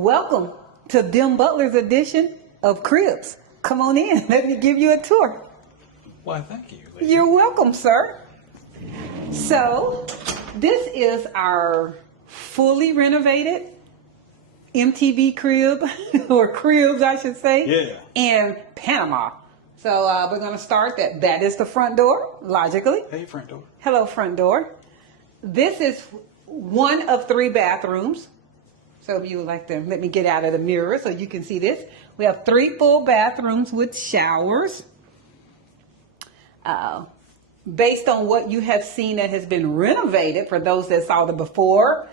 Welcome to Dim Butler's edition of Cribs. Come on in. Let me give you a tour. Why, thank you, lady. You're welcome, sir. So, this is our fully renovated MTV crib, or cribs, I should say, in Panama. So, we're going to start that. That is the front door, logically. Hey, front door. Hello, front door. This is one of 3 bathrooms. So if you would like to let me get out of the mirror so you can see this. We have 3 full bathrooms with showers. Based on what you have seen that has been renovated, for those that saw the before,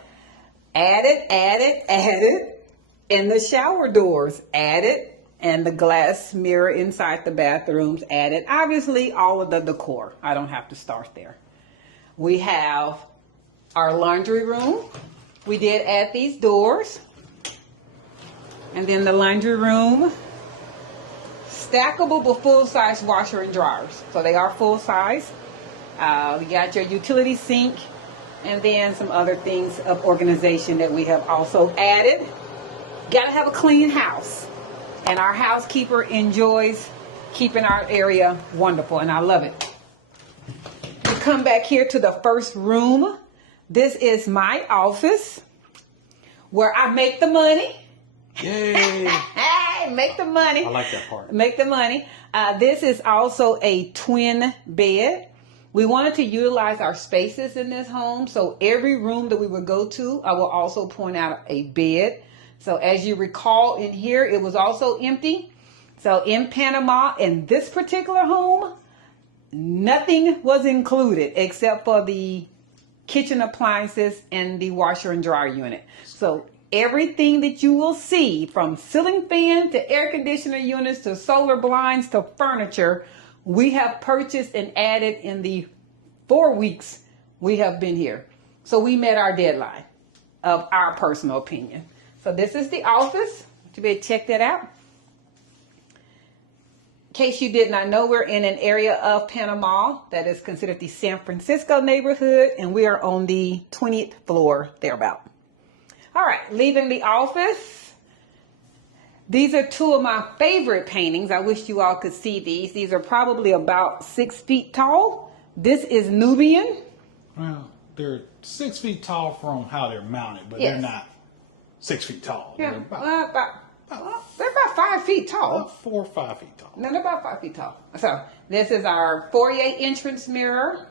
added, and the shower doors added, and the glass mirror inside the bathrooms added. Obviously, all of the decor. I don't have to start there. We have our laundry room. We did add these doors. And then the laundry room, stackable but full-size washer and dryers. So they are full-size. We got your utility sink, and then some other things of organization that we have also added. Got to have a clean house. And our housekeeper enjoys keeping our area wonderful, and I love it. We come back here to the first room. This is my office where I make the money. Yay! Make the money. I like that part. Make the money. This is also a twin bed. We wanted to utilize our spaces in this home. So every room that we would go to, I will also point out a bed. So as you recall in here, it was also empty. So in Panama, in this particular home, nothing was included except for the kitchen appliances and the washer and dryer unit. So everything that you will see, from ceiling fan to air conditioner units to solar blinds to furniture, we have purchased and added in the 4 weeks we have been here. So we met our deadline of our personal opinion. So this is the office. You better check that out. In case you did not know, we're in an area of Panama that is considered the San Francisco neighborhood, and we are on the 20th floor thereabout. All right, leaving the office. These are 2 of my favorite paintings. I wish you all could see these. These are probably about 6 feet tall. This is Nubian. Well, they're 6 feet tall from how they're mounted, but they're not 6 feet tall. Yeah, They're they're about 5 feet tall. about 4 or 5 feet tall. No, they're about 5 feet tall. So this is our foyer entrance mirror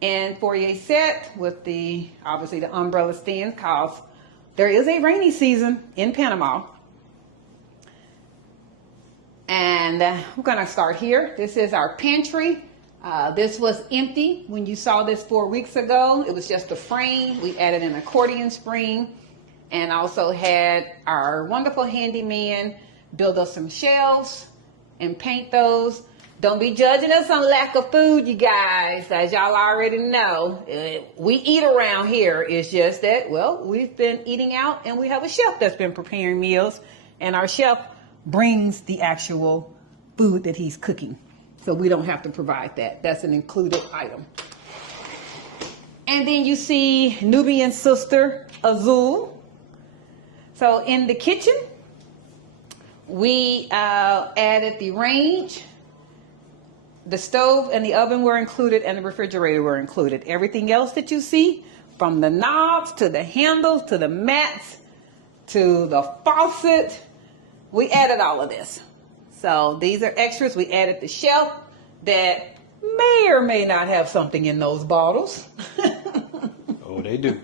and foyer set with the, obviously, the umbrella stands, because there is a rainy season in Panama. And we're going to start here. This is our pantry. This was empty when you saw this 4 weeks ago. It was just a frame. We added an accordion spring, and also had our wonderful handyman build us some shelves and paint those. Don't be judging us on lack of food, you guys. As y'all already know, we eat around here. It's just that, well, we've been eating out, and we have a chef that's been preparing meals, and our chef brings the actual food that he's cooking. So we don't have to provide that. That's an included item. And then you see Nubian sister, Azul. So in the kitchen, we added the range. The stove and the oven were included, and the refrigerator were included. Everything else that you see, from the knobs to the handles to the mats to the faucet, we added all of this. So these are extras. We added the shelf that may or may not have something in those bottles. Oh, they do.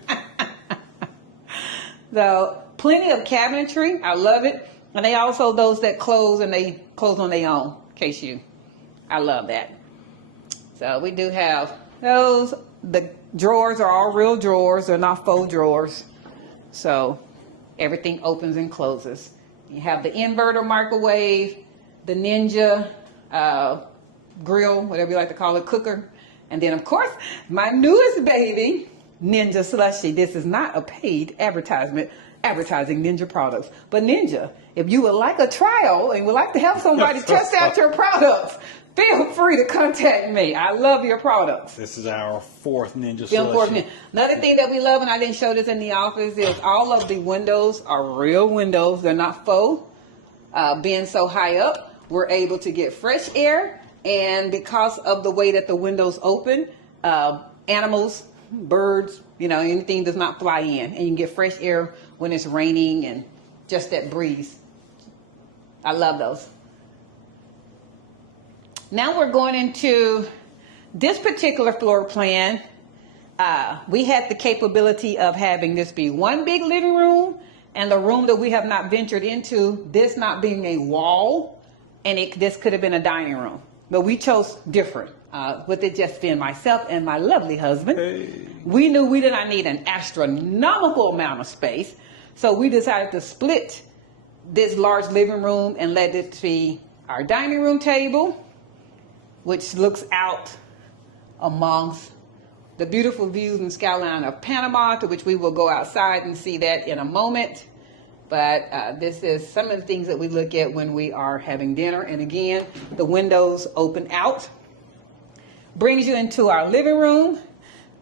So plenty of cabinetry. I love it. And they also, those that close, and they close on their own, in case you, I love that. So we do have those. The drawers are all real drawers. They're not faux drawers. So everything opens and closes. You have the inverter microwave, the Ninja grill, whatever you like to call it, cooker. And then, of course, my newest baby, Ninja Slushy. This is not a paid advertisement advertising Ninja products. But Ninja, if you would like a trial and would like to have somebody test out your products, feel free to contact me. I love your products. This is our fourth Ninja Film selection. Another thing that we love, and I didn't show this in the office, is all of the windows are real windows. They're not faux. Being so high up, we're able to get fresh air, and because of the way that the windows open, animals, birds, anything does not fly in, and you can get fresh air when it's raining and just that breeze. I love those. Now we're going into this particular floor plan. We had the capability of having this be one big living room, and the room that we have not ventured into, this not being a wall, and this could have been a dining room. But we chose different, with it just being myself and my lovely husband. Hey. We knew we did not need an astronomical amount of space, so we decided to split this large living room and let it be our dining room table, which looks out amongst the beautiful views and skyline of Panama, to which we will go outside and see that in a moment. But this is some of the things that we look at when we are having dinner. And again, the windows open out. Brings you into our living room.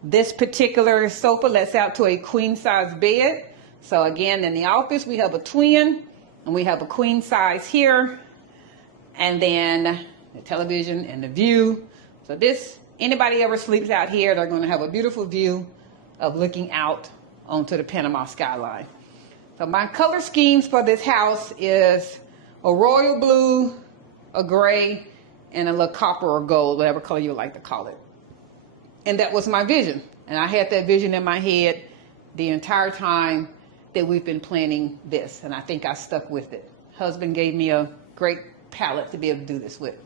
This particular sofa lets out to a queen size bed. So again, in the office, we have a twin and we have a queen size here. And then the television and the view. So this, anybody ever sleeps out here, they're going to have a beautiful view of looking out onto the Panama skyline. So my color schemes for this house is a royal blue, a gray, and a little copper or gold, whatever color you would like to call it. And that was my vision. And I had that vision in my head the entire time that we've been planning this. And I think I stuck with it. Husband gave me a great palette to be able to do this with.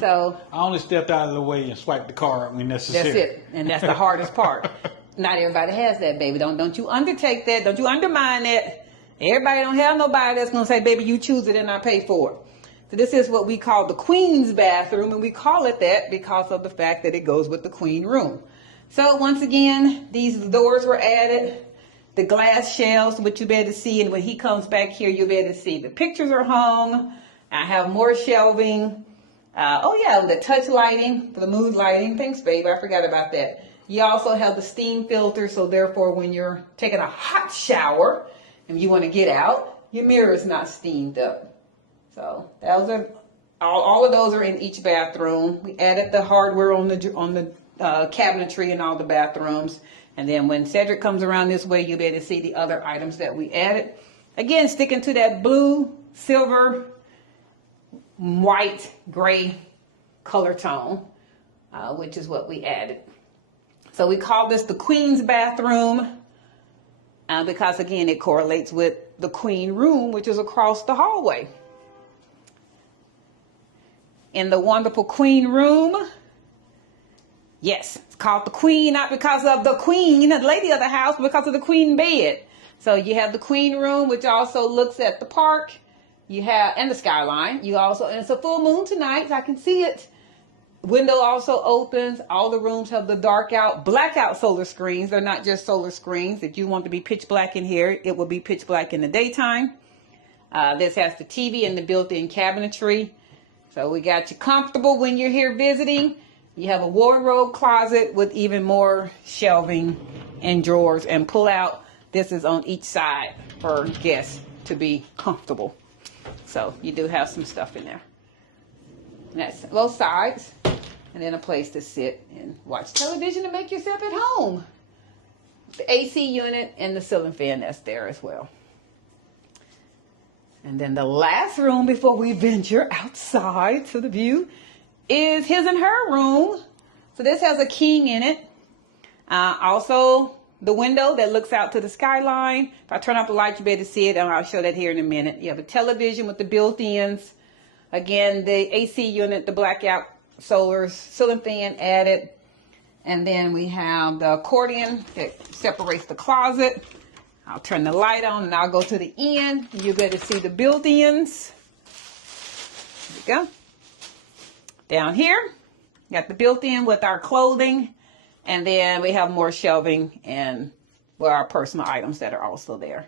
So I only stepped out of the way and swiped the card when necessary. that's it. And that's the hardest part. Not everybody has that, baby. Don't you undertake that. Don't you undermine that. Everybody don't have nobody that's going to say, baby, you choose it and I pay for it. So this is what we call the queen's bathroom, and we call it that because of the fact that it goes with the queen room. So once again, these doors were added, the glass shelves, which you'll be able to see, and when he comes back here, you'll be able to see the pictures are hung. I have more shelving. The touch lighting, for the mood lighting. Thanks, babe. I forgot about that. You also have the steam filter, so therefore when you're taking a hot shower and you want to get out, your mirror is not steamed up. So those are all of those are in each bathroom. We added the hardware on the cabinetry in all the bathrooms, and then when Cedric comes around this way, you'll be able to see the other items that we added. Again, sticking to that blue, silver, white, gray color tone, which is what we added. So we call this the queen's bathroom because, again, it correlates with the queen room, which is across the hallway. In the wonderful queen room, yes, it's called the queen, not because of the queen, the lady of the house, but because of the queen bed. So you have the queen room, which also looks at the park. You have, and the skyline. You also, and it's a full moon tonight, so I can see it. Window also opens. All the rooms have the blackout solar screens. They're not just solar screens. If you want to be pitch black in here, it will be pitch black in the daytime. This has the TV and the built-in cabinetry. So we got you comfortable when you're here visiting. You have a wardrobe closet with even more shelving and drawers and pull out. This is on each side for guests to be comfortable. So you do have some stuff in there. And that's both sides. And then a place to sit and watch television and make yourself at home. The AC unit and the ceiling fan that's there as well. And then the last room before we venture outside to the view is his and her room. So this has a king in it. Also the window that looks out to the skyline. If I turn off the light, you'll be able to see it, and I'll show that here in a minute. You have a television with the built-ins. Again, the AC unit, the blackout solar ceiling fan added. And then we have the accordion that separates the closet. I'll turn the light on and I'll go to the end. You'll be able to see the built-ins. There we go. Down here, got the built-in with our clothing. And then we have more shelving and our personal items that are also there.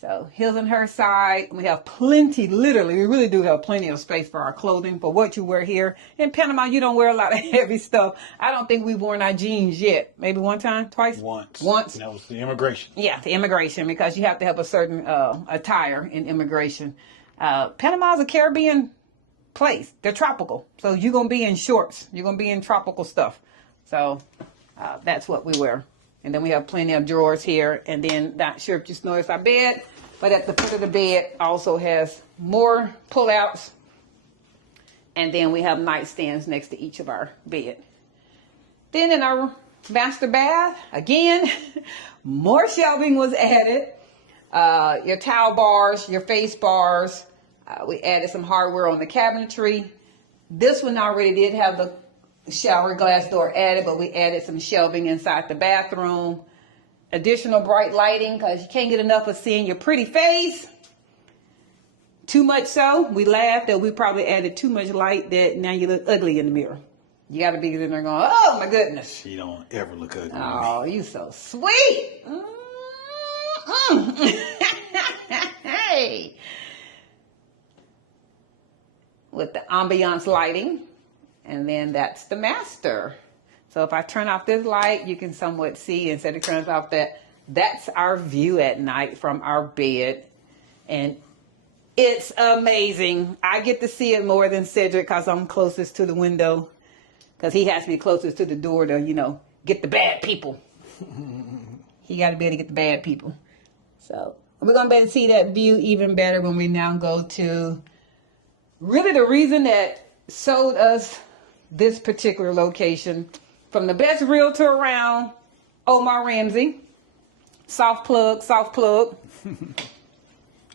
So his and her side, we have plenty, literally, we really do have plenty of space for our clothing, for what you wear here. In Panama, you don't wear a lot of heavy stuff. I don't think we've worn our jeans yet. Maybe one time, twice? Once. And that was the immigration. Yeah, the immigration, because you have to have a certain attire in immigration. Panama's a Caribbean place. They're tropical. So you're going to be in shorts. You're going to be in tropical stuff. So that's what we wear. And then we have plenty of drawers here. And then, not sure if you noticed our bed, but at the foot of the bed also has more pullouts. And then we have nightstands next to each of our bed. Then in our master bath, again, more shelving was added. Your towel bars, your face bars. We added some hardware on the cabinetry. This one already did have the shower glass door added, but we added some shelving inside the bathroom. Additional bright lighting, because you can't get enough of seeing your pretty face. Too much so, we laughed that we probably added too much light that now you look ugly in the mirror. You got to be in there going, oh my goodness. She don't ever look ugly. Oh, you so sweet. Hey. With the ambiance lighting. And then that's the master. So if I turn off this light, you can somewhat see, instead of turning off that, that's our view at night from our bed. And it's amazing. I get to see it more than Cedric because I'm closest to the window. Because he has to be closest to the door to, you know, get the bad people. He got to be able to get the bad people. So we're going to be able to see that view even better when we now go to really the reason that sold us this particular location, from the best realtor around, Omar Ramsey. Soft plug, soft plug.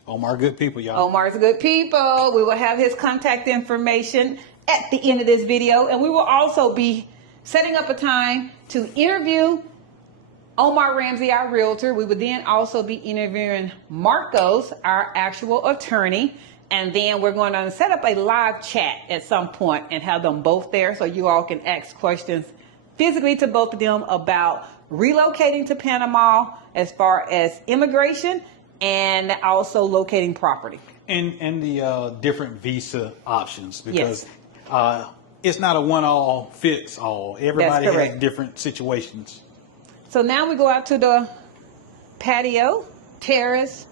Omar, good people, y'all. Omar's good people. We will have his contact information at the end of this video. And we will also be setting up a time to interview Omar Ramsey, our realtor. We would then also be interviewing Marcos, our actual attorney. And then we're going to set up a live chat at some point and have them both there so you all can ask questions physically to both of them about relocating to Panama as far as immigration and also locating property. And the different visa options, because it's not a one-all fits all. Everybody has different situations. So now we go out to the patio, terrace,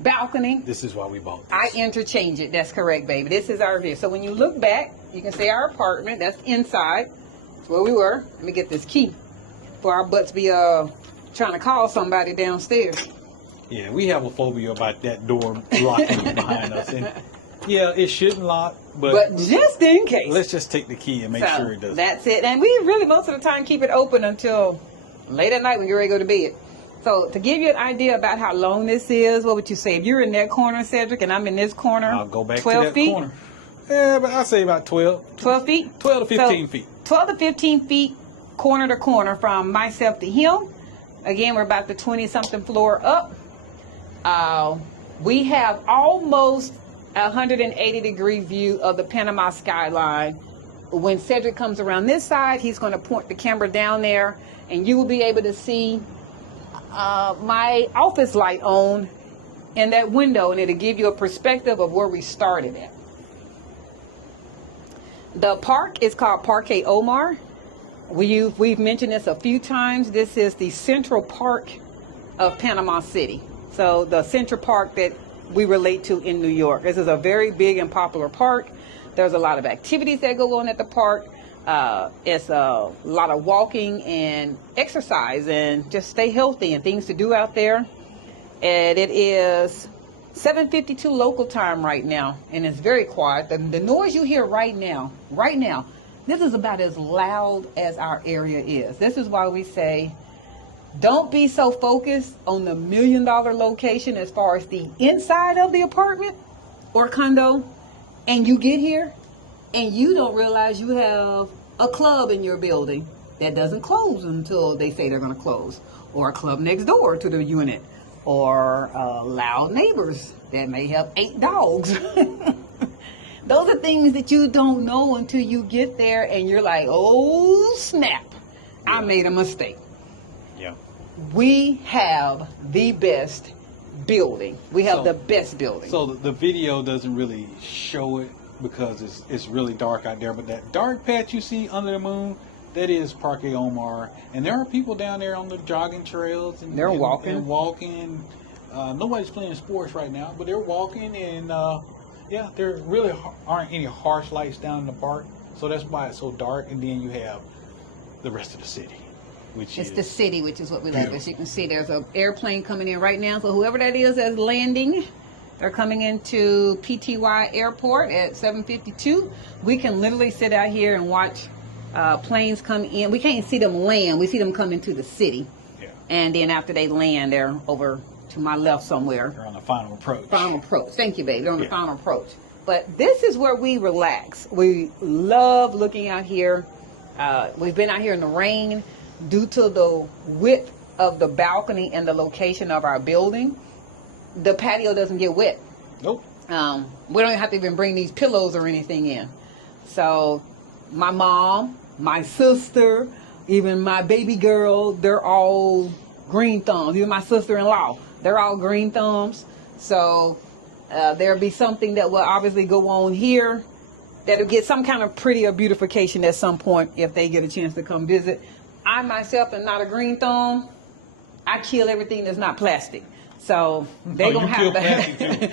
balcony. This is why we bought this. I interchange it. That's correct, baby. This is our view. So when you look back, you can see our apartment. That's inside. That's where we were. Let me get this key for our butts be trying to call somebody downstairs. Yeah, we have a phobia about that door locking behind us. And yeah, it shouldn't lock, but just in case. Let's just take the key and make sure it does. That's it. And we really most of the time keep it open until late at night when you're ready to go to bed. So to give you an idea about how long this is, what would you say? If you're in that corner, Cedric, and I'm in this corner, I'll go back 12 to that feet? corner. Yeah, but I'd say about 12. 12 feet? 12 to 15 feet. 12 to 15 feet, corner to corner from myself to him. Again, we're about the 20-something floor up. We have almost a 180-degree view of the Panama skyline. When Cedric comes around this side, he's going to point the camera down there, and you will be able to see my office light on in that window, and it'll give you a perspective of where we started at. The park is called Parque Omar. We've mentioned this a few times. This is the Central Park of Panama City. So the Central Park that we relate to in New York. This is a very big and popular park. There's a lot of activities that go on at the park. It's a lot of walking and exercise and just stay healthy and things to do out there. And it is 7:52 local time right now, and it's very quiet. The noise you hear right now, this is about as loud as our area is. This is why we say, don't be so focused on the $1 million location as far as the inside of the apartment or condo, and you get here and you don't realize you have a club in your building that doesn't close until they say they're going to close, or a club next door to the unit, or loud neighbors that may have 8 dogs. Those are things that you don't know until you get there and you're like, oh snap, I made a mistake. Yeah. We have the best building. We have So- the best building. So the video doesn't really show it because it's really dark out there. But that dark patch you see under the moon, that is Parque Omar. And there are people down there on the jogging trails. And They're and walking. And walking. Nobody's playing sports right now, but they're walking. And yeah, there really aren't any harsh lights down in the park. So that's why it's so dark. And then you have the rest of the city. It's the city, which is what we like. As you can see, there's an airplane coming in right now. So whoever that is that's landing, they're coming into PTY Airport at 7:52. We can literally sit out here and watch planes come in. We can't see them land. We see them come into the city. Yeah. And then after they land, they're over to my left somewhere. They're on the final approach. Final approach. Thank you, baby. They're on the Yeah. final approach. But this is where we relax. We love looking out here. We've been out here in the rain. Due to the width of the balcony and the location of our building, the patio doesn't get wet. Nope. We don't have to even bring these pillows or anything in. So my mom, my sister, even my baby girl, they're all green thumbs. Even my sister-in-law, they're all green thumbs. So there'll be something that will obviously go on here that'll get some kind of pretty or beautification at some point if they get a chance to come visit. I myself am not a green thumb. I kill everything that's not plastic. So they're gonna have to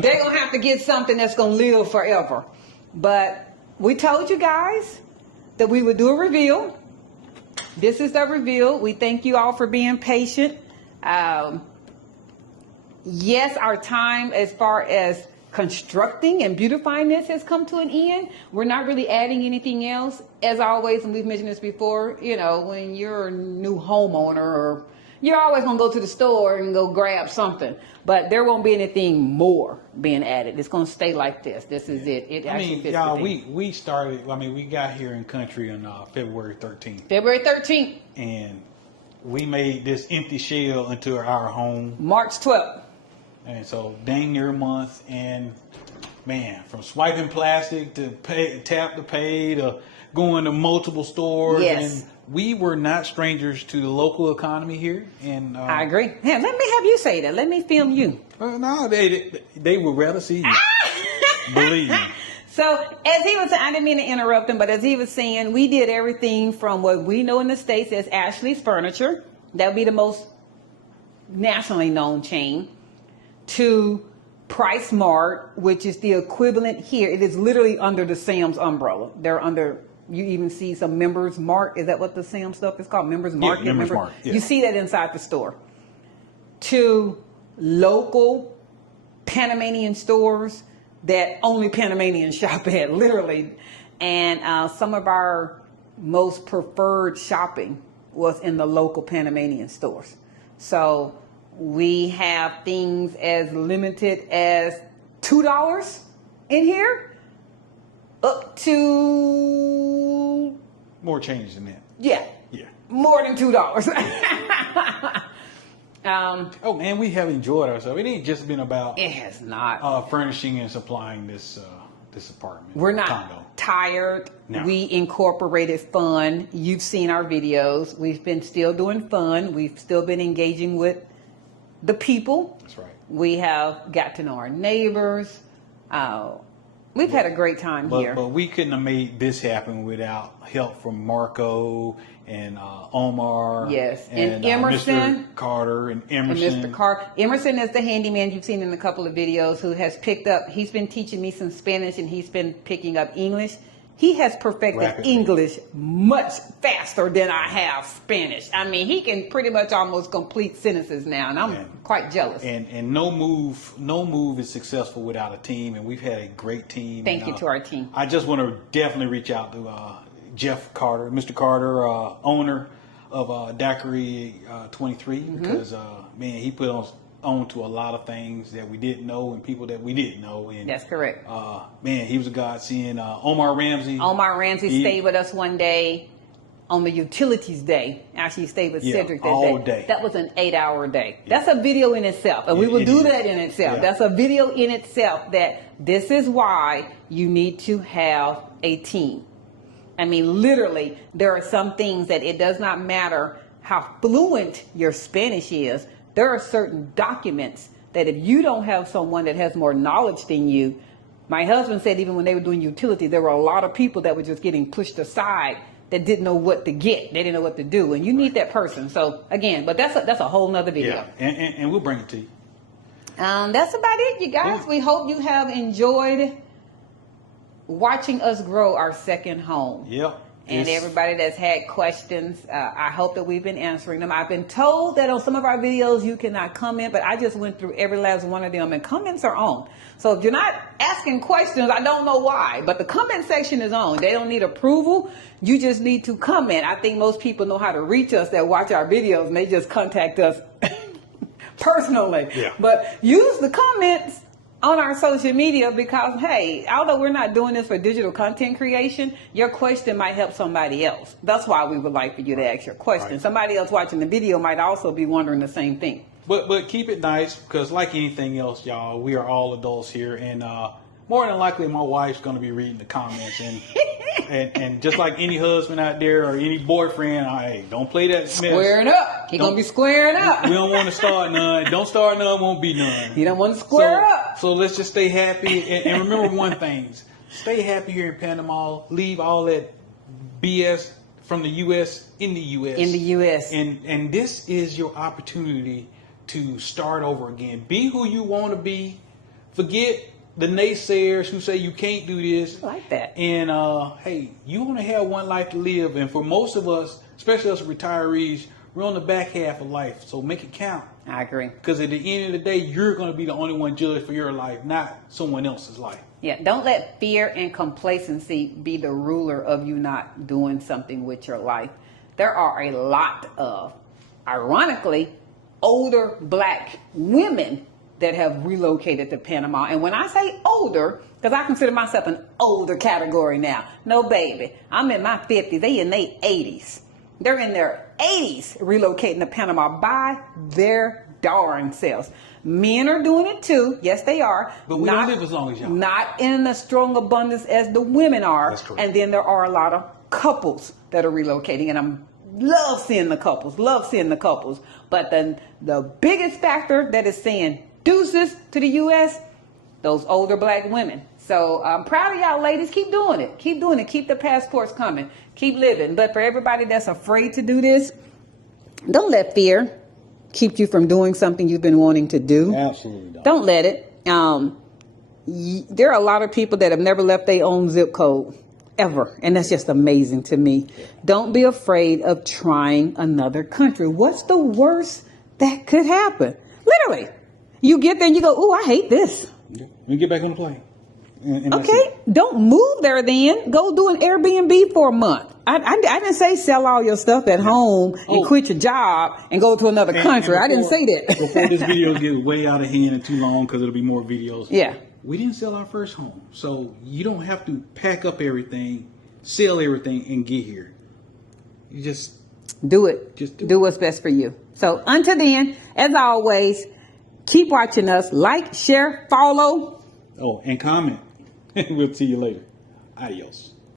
they're gonna have to get something that's gonna live forever. But we told you guys that we would do a reveal. This is the reveal. We thank you all for being patient. Yes, our time as far as constructing and beautifying this has come to an end. We're not really adding anything else. As always, and we've mentioned this before, you know, when you're a new homeowner, or you're always going to go to the store and go grab something. But there won't be anything more being added. It's going to stay like this. This is it. It actually fits y'all, the theme. we started, we got here in country on February 13th. February 13th. And we made this empty shell into our home. March 12th. And so dang near a month, and man, from swiping plastic to tap to pay to going to multiple stores. Yes. And we were not strangers to the local economy here. And I agree. Yeah, let me have you say that. Let me film you. No, they would rather see you. Believe me. So as he was saying, I didn't mean to interrupt him, but as he was saying, we did everything from what we know in the States as Ashley's Furniture. That would be the most nationally known chain. To Price Mart, which is the equivalent here. It is literally under the Sam's umbrella. They're under, you even see some Members Mart. Is that what the Sam's stuff is called? Members Mart? Yeah, Members Mart. Yeah. You see that inside the store. To local Panamanian stores that only Panamanians shop at, literally. And some of our most preferred shopping was in the local Panamanian stores. So we have things as limited as $2 in here, up to More change than that. yeah, more than $2. Oh man, we have enjoyed ourselves. It ain't just been about It has not. furnishing and supplying this apartment. We're not condo. tired. No. We incorporated fun. You've seen our videos. We've been still doing fun. We've still been engaging with the people. That's right. We have got to know our neighbors. We've had a great time here. But we couldn't have made this happen without help from Marco and Omar. Yes, and Emerson. Mr. Carter and Emerson. And Mr. Carr. Emerson is the handyman you've seen in a couple of videos who has picked up, he's been teaching me some Spanish and he's been picking up English. He has perfected Rapidly. English much faster than I have Spanish. I mean, he can pretty much almost complete sentences now, and I'm quite jealous. And no move is successful without a team, and we've had a great team. Thank you to our team. I just want to definitely reach out to Jeff Carter, Mr. Carter, owner of Daiquiri 23, because man, he put us on to a lot of things that we didn't know and people that we didn't know. And That's correct. Man, he was a god. Seeing Omar Ramsey. Omar Ramsey stayed with us one day on the utilities day. Actually, he stayed with Cedric that all day. day. That was an 8-hour day. That's a video in itself. And we will do that in itself. Yeah. That's a video in itself that this is why you need to have a team. I mean, literally, there are some things that it does not matter how fluent your Spanish is. there are certain documents that if you don't have someone that has more knowledge than you, my husband said even when they were doing utility, there were a lot of people that were just getting pushed aside that didn't know what to get. They didn't know what to do. And you need that person. So again, but that's a whole nother video. Yeah, and we'll bring it to you. That's about it, you guys. Yeah. We hope you have enjoyed watching us grow our second home. Yep. And everybody that's had questions, I hope that we've been answering them. I've been told that on some of our videos you cannot comment, but I just went through every last one of them, and comments are on. So if you're not asking questions, I don't know why, but the comment section is on. They don't need approval. You just need to comment. I think most people know how to reach us that watch our videos, and they just contact us personally. Yeah. But use the comments on our social media because, hey, although we're not doing this for digital content creation, your question might help somebody else. That's why we would like for you to ask your question. Right. Somebody else watching the video might also be wondering the same thing. But keep it nice, because like anything else, y'all, we are all adults here, and more than likely my wife's going to be reading the comments, and just like any husband out there or any boyfriend, hey, don't play that mess. Squaring up. He's going to be squaring up. We don't want to start none. Don't start none, won't be none. You don't want to square up. So let's just stay happy, and remember one thing. Stay happy here in Panama. Leave all that BS from the U.S. in the U.S. In the U.S. And this is your opportunity to start over again. Be who you want to be. Forget the naysayers who say you can't do this. I like that. And hey, you want to have one life to live. And for most of us, especially us retirees, we're on the back half of life. So make it count. I agree. Because at the end of the day, you're going to be the only one judged for your life, not someone else's life. Yeah, don't let fear and complacency be the ruler of you not doing something with your life. There are a lot of, ironically, older black women that have relocated to Panama. And when I say older, because I consider myself an older category now. No, baby, I'm in my 50s. They in their 80s. They're in their 80s relocating to Panama by their darn selves. Men are doing it too. Yes, they are. But we don't live as long as y'all. Not in a strong abundance as the women are. That's correct. And then there are a lot of couples that are relocating. And love seeing the couples. But the biggest factor that is saying deuces to the U.S., those older black women. So I'm proud of y'all ladies. Keep doing it. Keep doing it. Keep the passports coming. Keep living. But for everybody that's afraid to do this, don't let fear keep you from doing something you've been wanting to do. Absolutely. Don't let it. There are a lot of people that have never left their own zip code ever. And that's just amazing to me. Don't be afraid of trying another country. What's the worst that could happen? Literally. You get there and you go, ooh, I hate this. You get back on the plane. And okay. Don't move there then. Go do an Airbnb for a month. I didn't say sell all your stuff at home and quit your job and go to another country. I didn't say that. Before this video gets way out of hand and too long, because it'll be more videos. Yeah. We didn't sell our first home. So you don't have to pack up everything, sell everything, and get here. You just do it. Do what's best for you. So until then, as always, keep watching us. Like, share, follow. Oh, and comment. We'll see you later. Adios.